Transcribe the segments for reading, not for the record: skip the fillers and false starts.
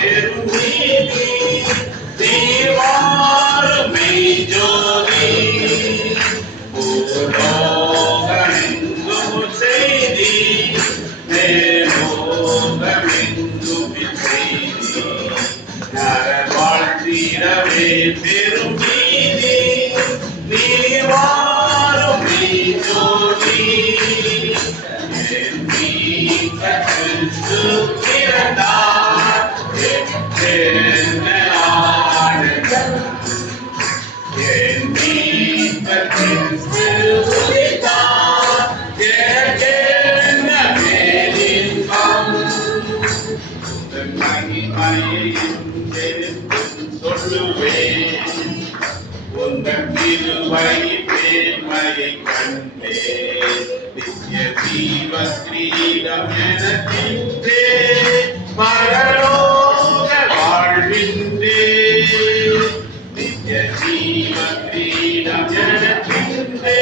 பெரும் நீதி நீவாரும் மெய்ஜோதி பூலோகமெங்கும் செய்தி மேலோகமெங்கும் செய்தி வாழ்த்திடவே பெரும் நீதி நீவாரும் மெய்ஜோதி கிறிஸ்து பிறந்தார் என்ன ஆனந்தம் என் மீட்பர் கிறிஸ்து உதித்தார் என்ன பேரின்பம் உந்தன் மகிமையையும் சொல்லுவேன் உந்தன் திருவை பெருமையை கண்டேன் நித்திய ஜீவ கிரீடம் எனக்கின்றே பரலோக வாழ்வின்றே நித்திய ஜீவ கிரீடம் எனக்கின்றே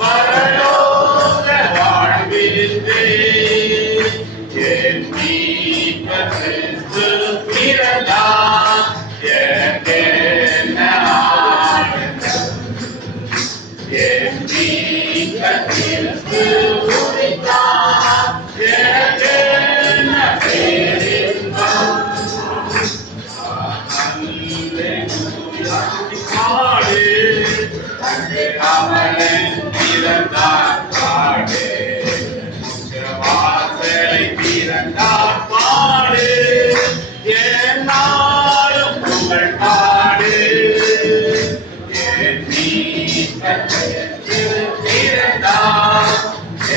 பரலோக வாழ்வின்றே என் மீட்பர் கிறிஸ்து பிறந்தார் எனக்கென்ன ஆனந்தம் என் மீட்பர் கிறிஸ்து உதித்தார் எனக்கென்ன பேரின்பம் அல்லேலூயா பாடு அவன் பிறந்தார் பாடு வாசலை பிறந்தார் பாடு என்னாலும் புகழ் பாடு என் மீட்பர் கிறிஸ்து பிறந்தார்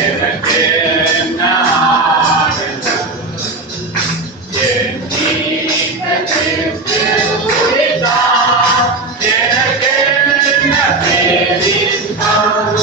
எனக்கென்ன ஆனந்தம் என் மீட்பர் கிறிஸ்து உதித்தார் எனக்கென்ன பேரின்பம்